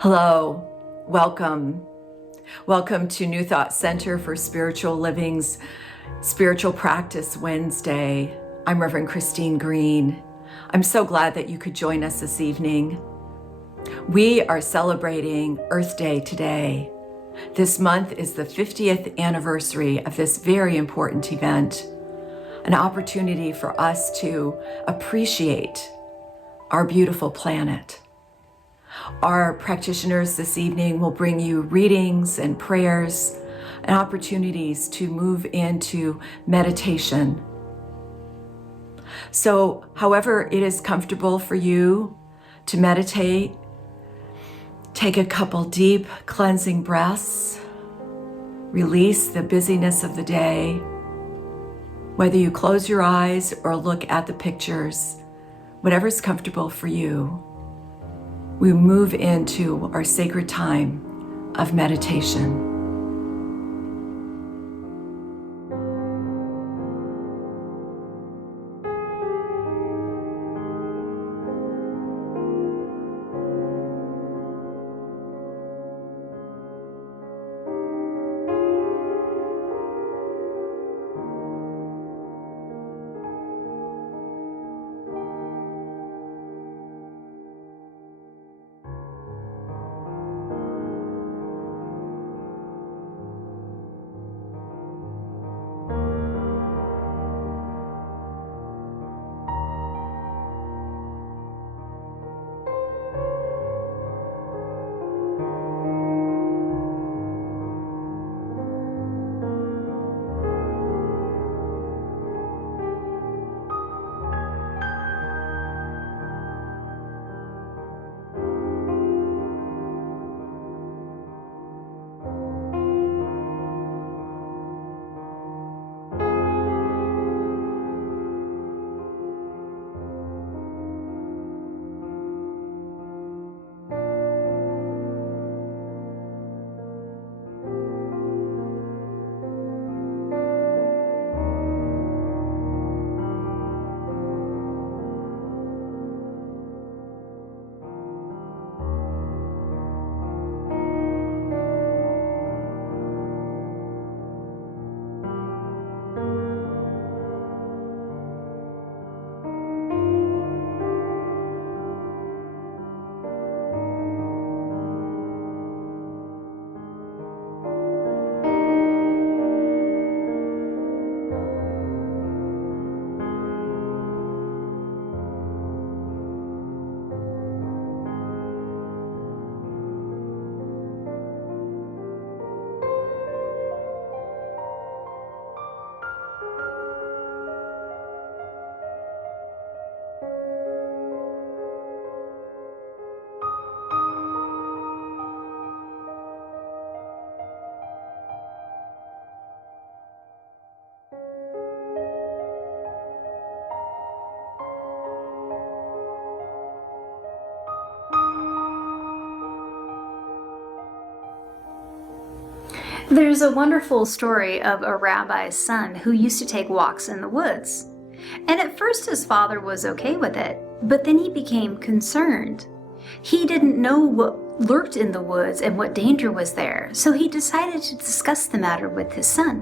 Hello, welcome. Welcome to New Thought Center for Spiritual Living's Spiritual Practice Wednesday. I'm Reverend Christine Green. I'm so glad that you could join us this evening. We are celebrating Earth Day today. This month is the 50th anniversary of this very important event, an opportunity for us to appreciate our beautiful planet. Our practitioners this evening will bring you readings and prayers and opportunities to move into meditation. So, however it is comfortable for you to meditate, take a couple deep cleansing breaths, release the busyness of the day. Whether you close your eyes or look at the pictures, whatever's comfortable for you, we move into our sacred time of meditation. There's a wonderful story of a rabbi's son who used to take walks in the woods. And at first his father was okay with it, but then he became concerned. He didn't know what lurked in the woods and what danger was there, so he decided to discuss the matter with his son.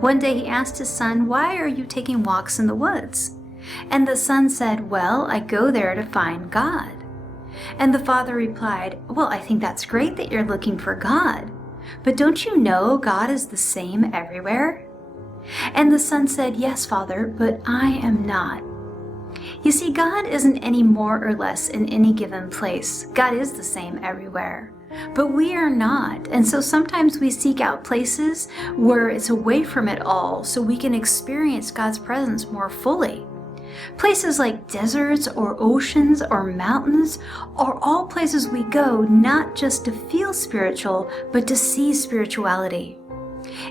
One day he asked his son, "Why are you taking walks in the woods?" And the son said, "Well, I go there to find God." And the father replied, "Well, I think that's great that you're looking for God. But don't you know God is the same everywhere?" And the son said, "Yes, Father, but I am not." You see, God isn't any more or less in any given place. God is the same everywhere. But we are not. And so sometimes we seek out places where it's away from it all so we can experience God's presence more fully. Places like deserts or oceans or mountains are all places we go not just to feel spiritual, but to see spirituality.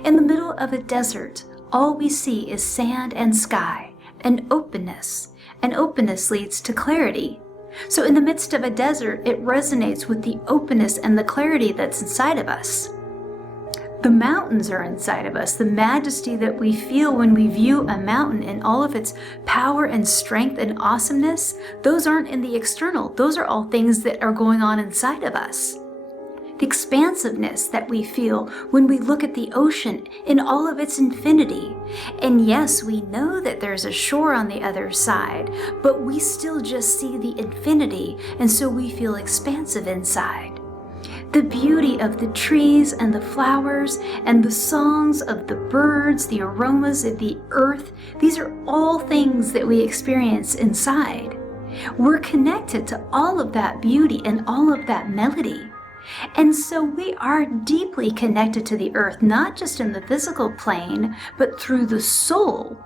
In the middle of a desert, all we see is sand and sky, and openness. And openness leads to clarity. So in the midst of a desert, it resonates with the openness and the clarity that's inside of us. The mountains are inside of us. The majesty that we feel when we view a mountain and all of its power and strength and awesomeness, those aren't in the external. Those are all things that are going on inside of us. The expansiveness that we feel when we look at the ocean in all of its infinity. And yes, we know that there's a shore on the other side, but we still just see the infinity, and so we feel expansive inside. The beauty of the trees and the flowers and the songs of the birds, the aromas of the earth, these are all things that we experience inside. We're connected to all of that beauty and all of that melody. And so we are deeply connected to the earth, not just in the physical plane, but through the soul.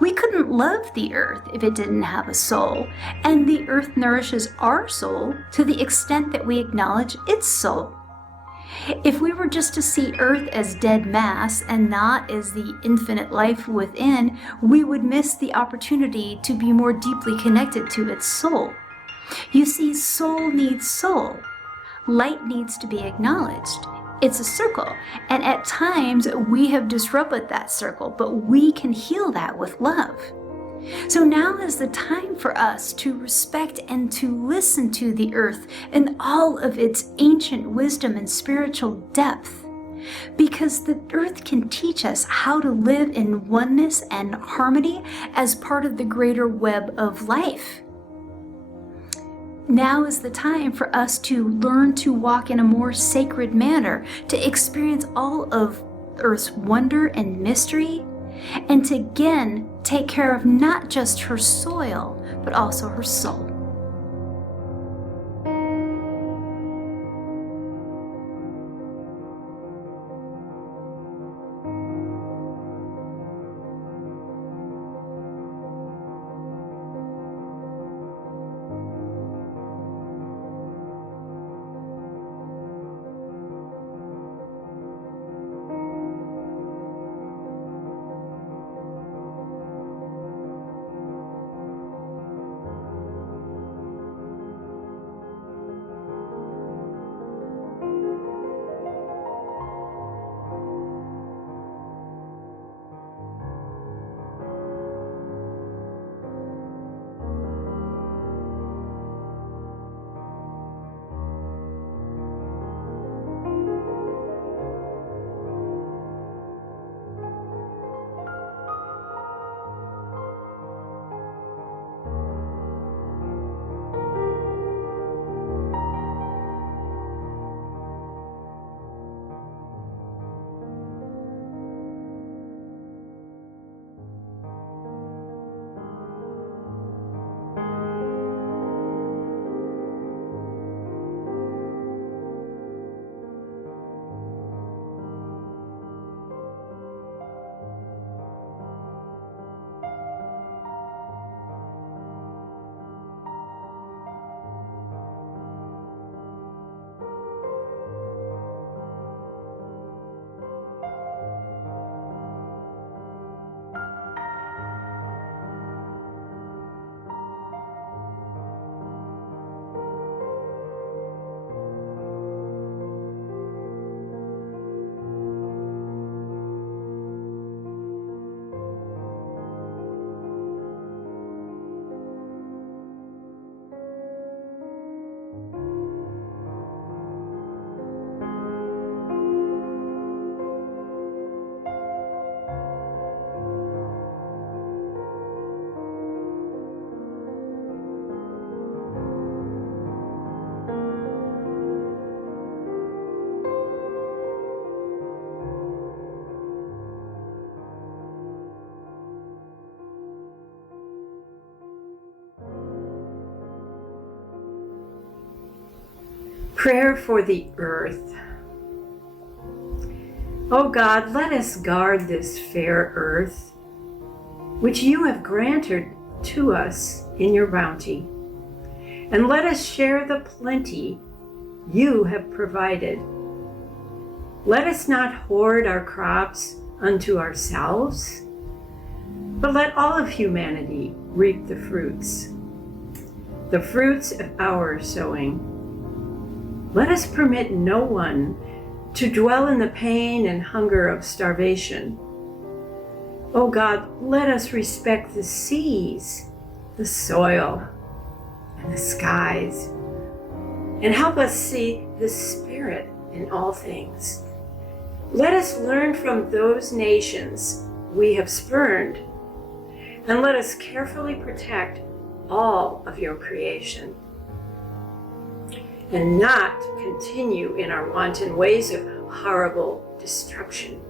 We couldn't love the earth if it didn't have a soul, and the earth nourishes our soul to the extent that we acknowledge its soul. If we were just to see earth as dead mass and not as the infinite life within, we would miss the opportunity to be more deeply connected to its soul. You see, soul needs soul. Light needs to be acknowledged. It's a circle, and at times we have disrupted that circle, but we can heal that with love. So now is the time for us to respect and to listen to the earth and all of its ancient wisdom and spiritual depth, because the earth can teach us how to live in oneness and harmony as part of the greater web of life. Now is the time for us to learn to walk in a more sacred manner, to experience all of Earth's wonder and mystery, and to again take care of not just her soil, but also her soul. Prayer for the earth. O God, let us guard this fair earth, which you have granted to us in your bounty, and let us share the plenty you have provided. Let us not hoard our crops unto ourselves, but let all of humanity reap the fruits of our sowing. Let us permit no one to dwell in the pain and hunger of starvation. Oh God, let us respect the seas, the soil, and the skies, and help us see the Spirit in all things. Let us learn from those nations we have spurned, and let us carefully protect all of your creation, and not continue in our wanton ways of horrible destruction.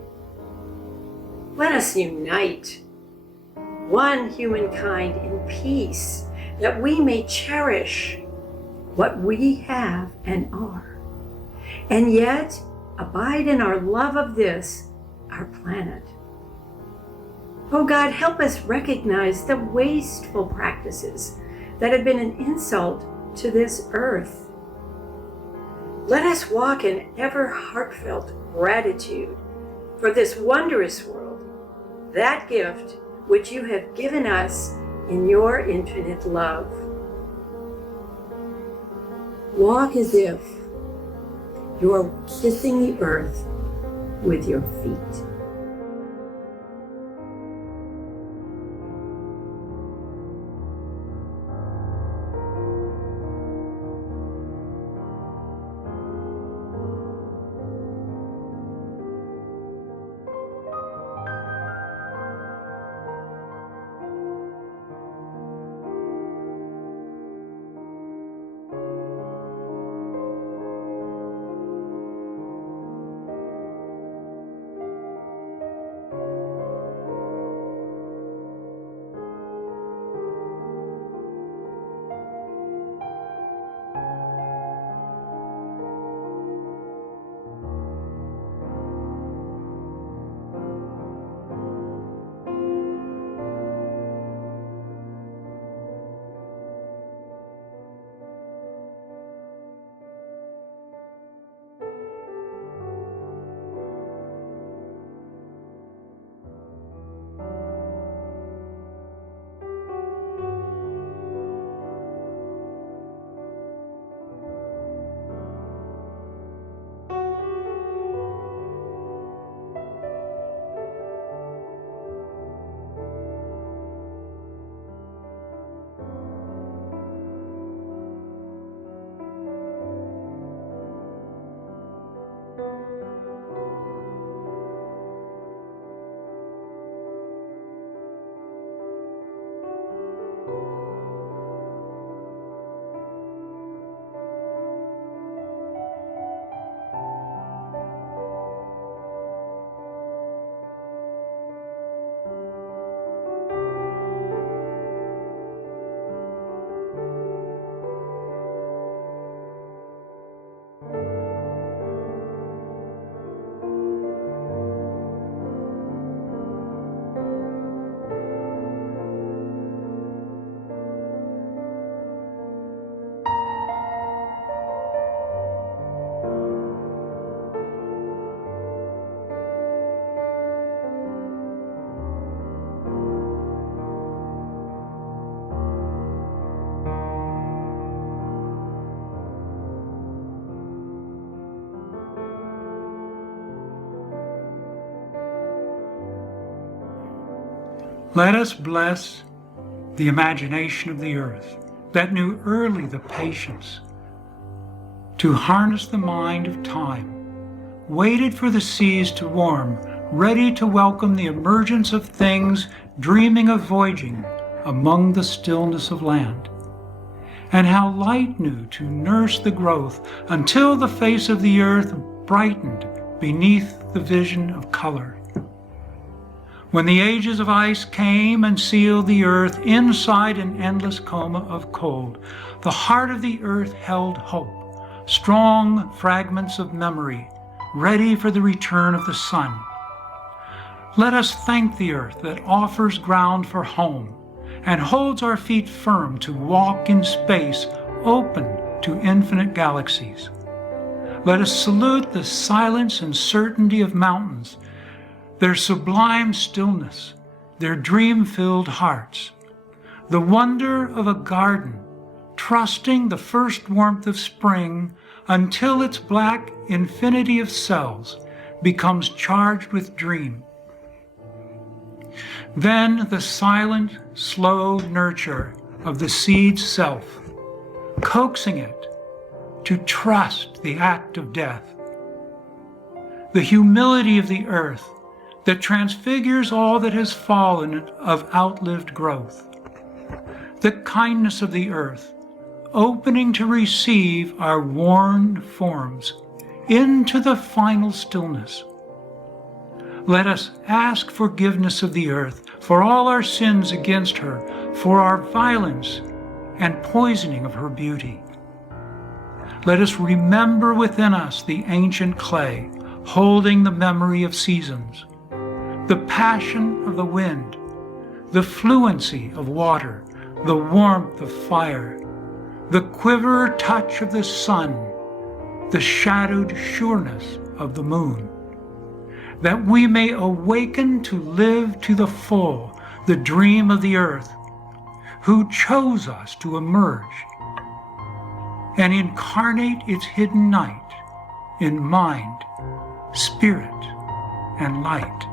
Let us unite, one humankind in peace, that we may cherish what we have and are, and yet abide in our love of this, our planet. Oh God, help us recognize the wasteful practices that have been an insult to this earth. Let us walk in ever heartfelt gratitude for this wondrous world, that gift which you have given us in your infinite love. Walk as if you're kissing the earth with your feet. Let us bless the imagination of the earth that knew early the patience to harness the mind of time, waited for the seas to warm, ready to welcome the emergence of things dreaming of voyaging among the stillness of land. And how light knew to nurse the growth until the face of the earth brightened beneath the vision of color. When the ages of ice came and sealed the earth inside an endless coma of cold, the heart of the earth held hope, strong fragments of memory, ready for the return of the sun. Let us thank the earth that offers ground for home and holds our feet firm to walk in space open to infinite galaxies. Let us salute the silence and certainty of mountains, their sublime stillness, their dream-filled hearts, the wonder of a garden, trusting the first warmth of spring until its black infinity of cells becomes charged with dream. Then the silent, slow nurture of the seed's self, coaxing it to trust the act of death. The humility of the earth that transfigures all that has fallen of outlived growth. The kindness of the earth, opening to receive our worn forms into the final stillness. Let us ask forgiveness of the earth for all our sins against her, for our violence and poisoning of her beauty. Let us remember within us the ancient clay, holding the memory of seasons, the passion of the wind, the fluency of water, the warmth of fire, the quiver touch of the sun, the shadowed sureness of the moon, that we may awaken to live to the full the dream of the earth, who chose us to emerge and incarnate its hidden night in mind, spirit, and light.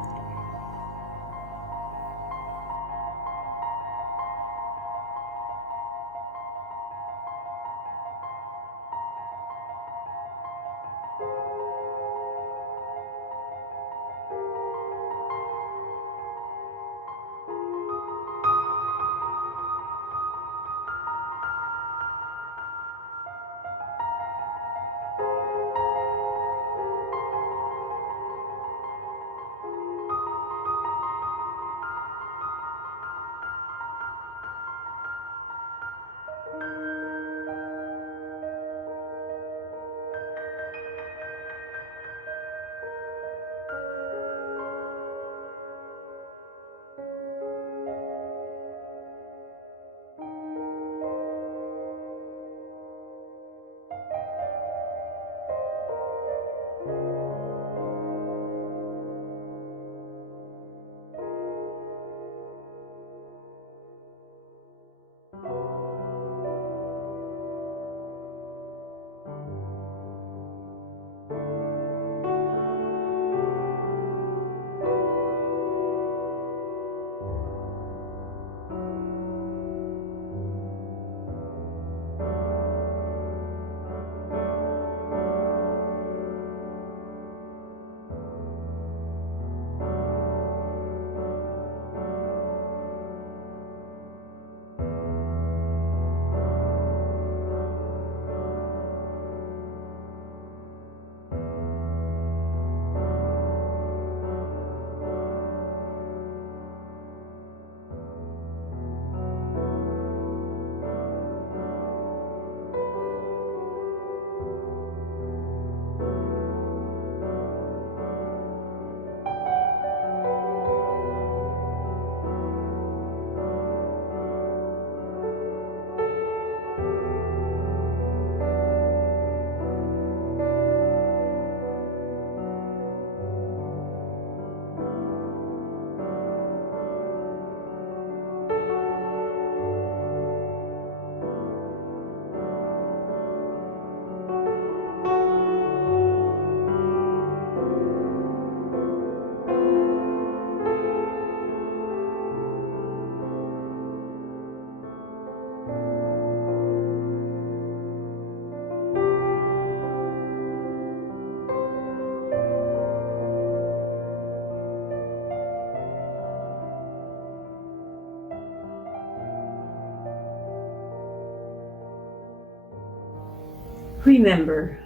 Remember.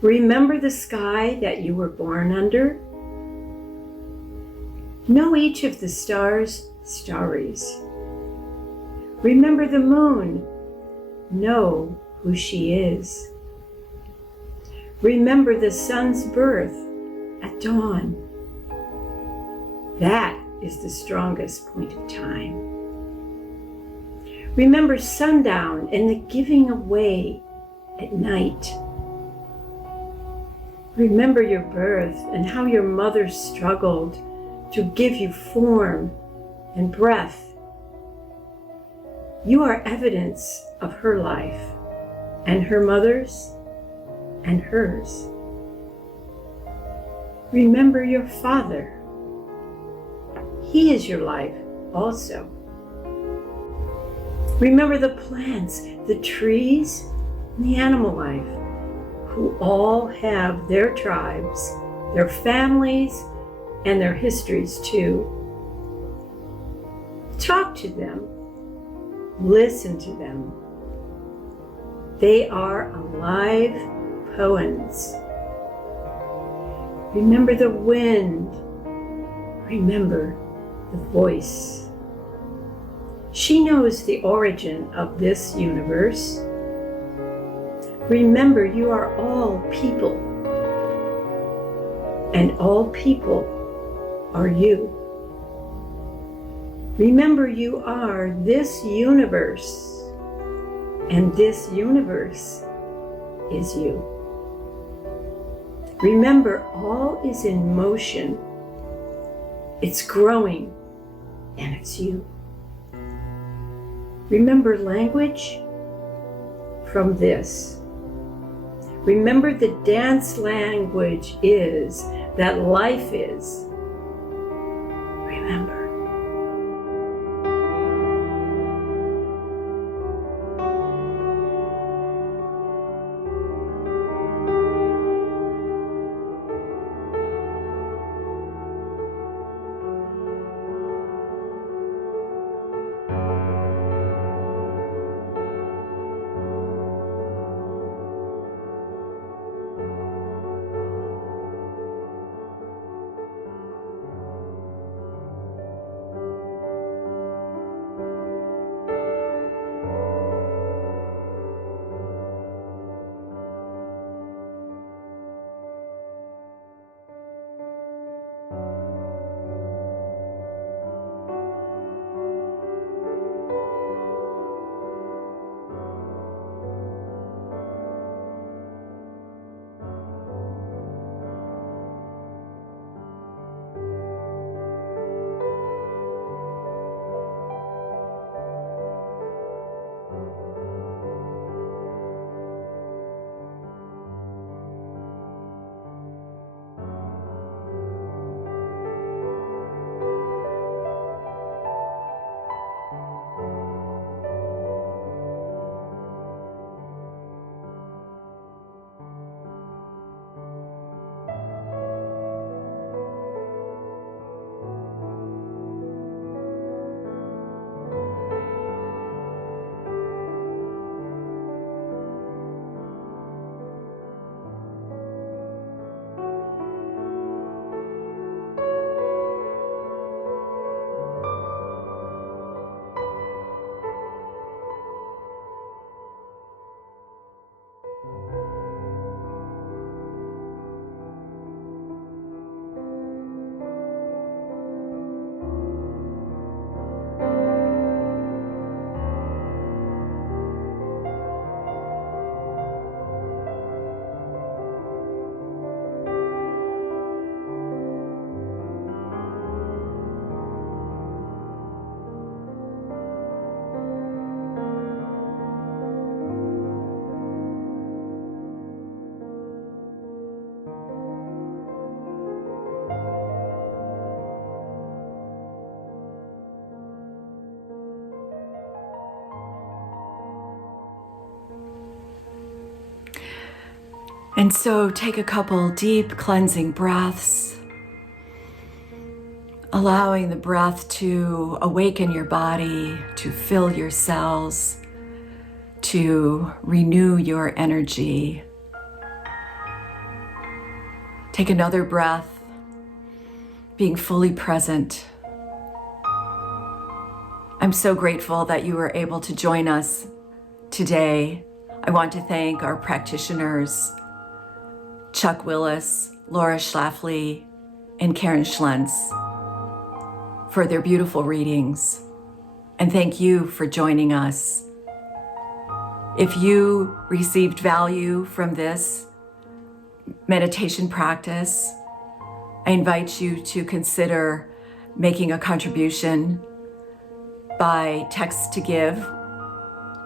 Remember the sky that you were born under. Know each of the stars' stories. Remember the moon. Know who she is. Remember the sun's birth at dawn. That is the strongest point of time. Remember sundown and the giving away at night. Remember your birth and how your mother struggled to give you form and breath. You are evidence of her life and her mother's and hers. Remember your Father. He is your life also. Remember the plants, the trees, and the animal life, who all have their tribes, their families, and their histories too. Talk to them. Listen to them. They are alive poems. Remember the wind. Remember the voice. She knows the origin of this universe. Remember, you are all people, and all people are you. Remember, you are this universe, and this universe is you. Remember, all is in motion. It's growing, and it's you. Remember language from this. Remember the dance language is that life is. Remember. And so take a couple deep cleansing breaths, allowing the breath to awaken your body, to fill your cells, to renew your energy. Take another breath, being fully present. I'm so grateful that you were able to join us today. I want to thank our practitioners, Chuck Willis, Laura Schlafly, and Karen Schlientz, for their beautiful readings. And thank you for joining us. If you received value from this meditation practice, I invite you to consider making a contribution by text to give,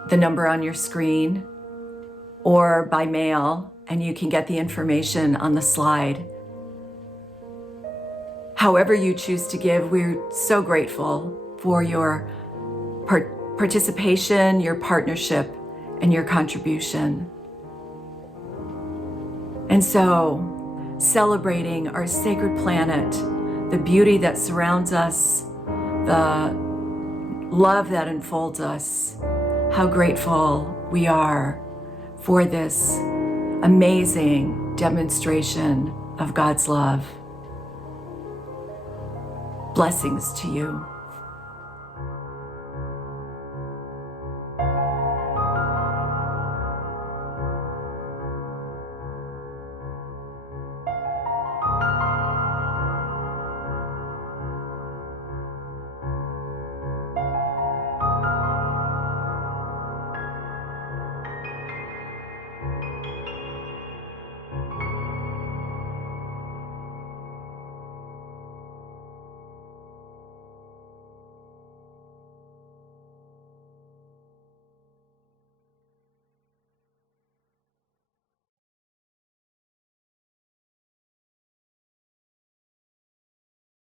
the number on your screen, or by mail and you can get the information on the slide. However you choose to give, we're so grateful for your participation, your partnership, and your contribution. And so, celebrating our sacred planet, the beauty that surrounds us, the love that enfolds us, how grateful we are for this amazing demonstration of God's love. Blessings to you.